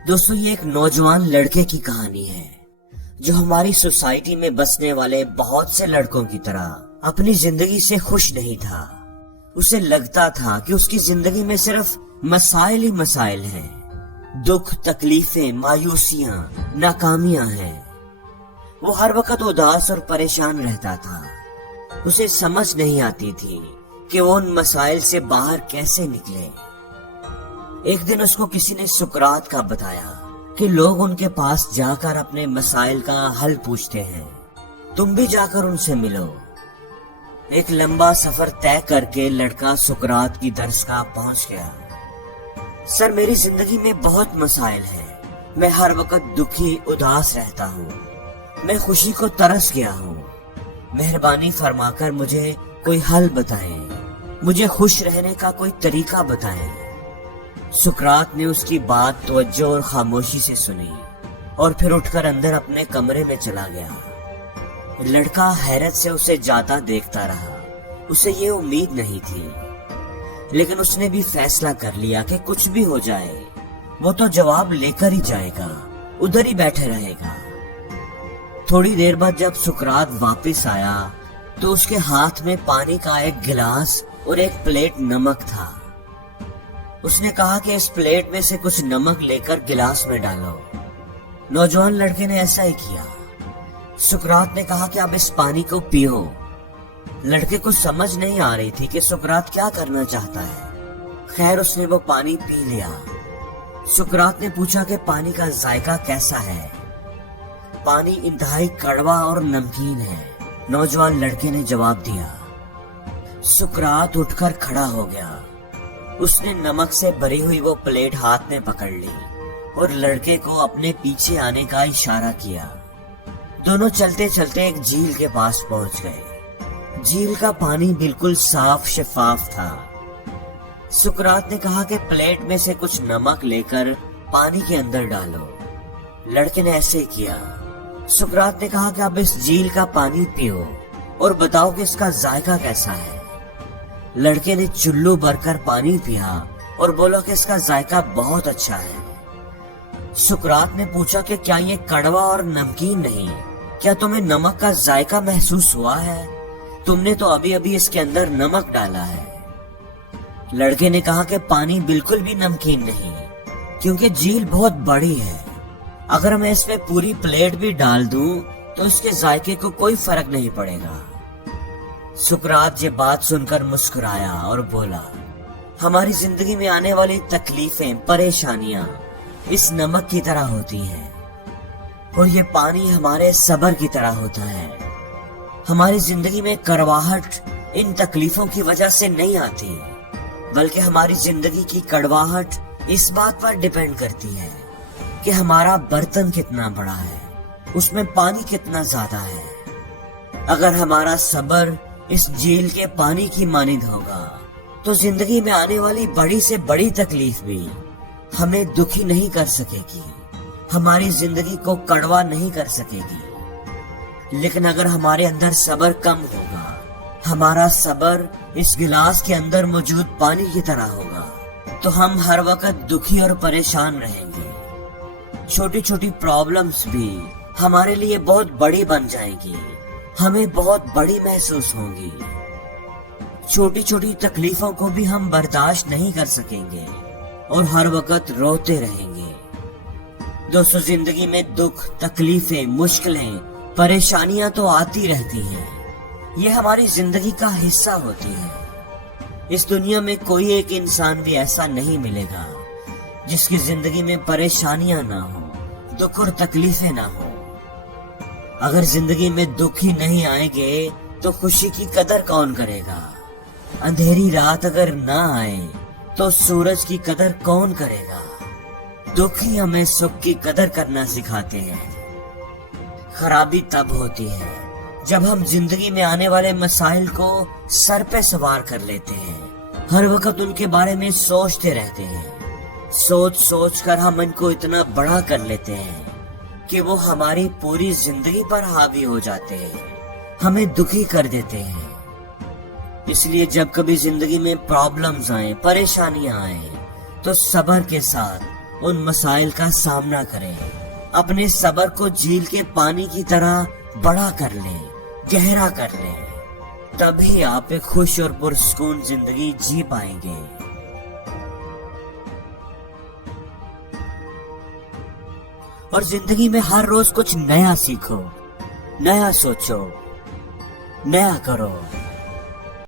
दोस्तों, ये एक नौजवान लड़के की कहानी है जो हमारी सोसाइटी में बसने वाले बहुत से लड़कों की तरह अपनी जिंदगी से खुश नहीं था। उसे लगता था कि उसकी जिंदगी में सिर्फ मसाइल ही मसाइल हैं, दुख, तकलीफें, मायूसियां, नाकामियां हैं। वो हर वक्त उदास और परेशान रहता था। उसे समझ नहीं आती थी कि वो उन मसाइल से बाहर कैसे निकले। एक दिन उसको किसी ने सुकरात का बताया कि लोग उनके पास जाकर अपने मसाइल का हल पूछते हैं, तुम भी जाकर उनसे मिलो। एक लंबा सफर तय करके लड़का सुकरात की दरसगाह पहुंच गया। सर, मेरी जिंदगी में बहुत मसाइल हैं। मैं हर वक्त दुखी, उदास रहता हूँ। मैं खुशी को तरस गया हूँ। मेहरबानी फरमाकर मुझे कोई हल बताएं। मुझे खुश रहने का कोई तरीका बताएं। सुकरात ने उसकी बात तवज्जो और खामोशी से सुनी और फिर उठकर अंदर अपने कमरे में चला गया। लड़का हैरत से उसे जाता देखता रहा। उसे ये उम्मीद नहीं थी, लेकिन उसने भी फैसला कर लिया कि कुछ भी हो जाए वो तो जवाब लेकर ही जाएगा, उधर ही बैठे रहेगा। थोड़ी देर बाद जब सुकरात वापस आया तो उसके हाथ में पानी का एक गिलास और एक प्लेट नमक था। उसने कहा कि इस प्लेट में से कुछ नमक लेकर गिलास में डालो। नौजवान लड़के ने ऐसा ही किया। सुकरात ने कहा कि अब इस पानी को पियो। लड़के को समझ नहीं आ रही थी कि सुकरात क्या करना चाहता है। खैर, उसने वो पानी पी लिया। सुकरात ने पूछा कि पानी का जायका कैसा है। पानी इंतहाई कड़वा और नमकीन है, नौजवान लड़के ने जवाब दिया। सुकरात उठकर खड़ा हो गया। उसने नमक से भरी हुई वो प्लेट हाथ में पकड़ ली और लड़के को अपने पीछे आने का इशारा किया। दोनों चलते चलते एक झील के पास पहुंच गए। झील का पानी बिल्कुल साफ शफाफ था। सुकरात ने कहा कि प्लेट में से कुछ नमक लेकर पानी के अंदर डालो। लड़के ने ऐसे किया। सुकरात ने कहा कि अब इस झील का पानी पियो और बताओ कि इसका जायका कैसा है। लड़के ने चुल्लू भरकर पानी पिया और बोला कि इसका जायका बहुत अच्छा है। सुकरात ने पूछा कि क्या ये कड़वा और नमकीन नहीं, क्या तुम्हें नमक का जायका महसूस हुआ है? तुमने तो अभी अभी इसके अंदर नमक डाला है। लड़के ने कहा कि पानी बिल्कुल भी नमकीन नहीं, क्योंकि झील बहुत बड़ी है। अगर मैं इसमें पूरी प्लेट भी डाल दूं तो इसके जायके को कोई फर्क नहीं पड़ेगा। सुकरात ये बात सुनकर मुस्कुराया और बोला, हमारी जिंदगी में आने वाली तकलीफें, परेशानियां इस नमक की तरह होती हैं और ये पानी हमारे सब्र की तरह होता है। हमारी जिंदगी में कड़वाहट इन तकलीफों की वजह से नहीं आती, बल्कि हमारी जिंदगी की कड़वाहट इस बात पर डिपेंड करती है कि हमारा बर्तन कितना बड़ा है, उसमें पानी कितना ज्यादा है। अगर हमारा सब्र इस झील के पानी की मानिंद होगा तो जिंदगी में आने वाली बड़ी से बड़ी तकलीफ भी हमें दुखी नहीं कर सकेगी, हमारी जिंदगी को कड़वा नहीं कर सकेगी। लेकिन अगर हमारे अंदर सब्र कम होगा, हमारा सब्र इस गिलास के अंदर मौजूद पानी की तरह होगा, तो हम हर वक्त दुखी और परेशान रहेंगे। छोटी छोटी प्रॉब्लम्स भी हमारे लिए बहुत बड़ी बन जाएंगी, हमें बहुत बड़ी महसूस होंगी। छोटी छोटी तकलीफों को भी हम बर्दाश्त नहीं कर सकेंगे और हर वक्त रोते रहेंगे। दोस्तों, जिंदगी में दुख, तकलीफें, मुश्किलें, परेशानियां तो आती रहती हैं। ये हमारी जिंदगी का हिस्सा होती है। इस दुनिया में कोई एक इंसान भी ऐसा नहीं मिलेगा जिसकी जिंदगी में परेशानियां ना हो, दुख और तकलीफें ना हो। अगर जिंदगी में दुख ही नहीं आएंगे तो खुशी की कदर कौन करेगा? अंधेरी रात अगर ना आए तो सूरज की कदर कौन करेगा? दुख ही हमें सुख की कदर करना सिखाते हैं। खराबी तब होती है जब हम जिंदगी में आने वाले मसाइल को सर पे सवार कर लेते हैं, हर वक्त उनके बारे में सोचते रहते हैं। सोच सोच कर हम इनको इतना बड़ा कर लेते हैं कि वो हमारी पूरी जिंदगी पर हावी हो जाते हैं, हमें दुखी कर देते हैं। इसलिए जब कभी जिंदगी में प्रॉब्लम्स आए, परेशानियां आए, तो सब्र के साथ ان مسائل کا سامنا کریں، اپنے صبر کو جھیل کے پانی کی طرح بڑا کر لیں، گہرا کر لیں، تبھی آپ ایک خوش اور پرسکون زندگی جی پائیں گے۔ اور زندگی میں ہر روز کچھ نیا سیکھو، نیا سوچو، نیا کرو۔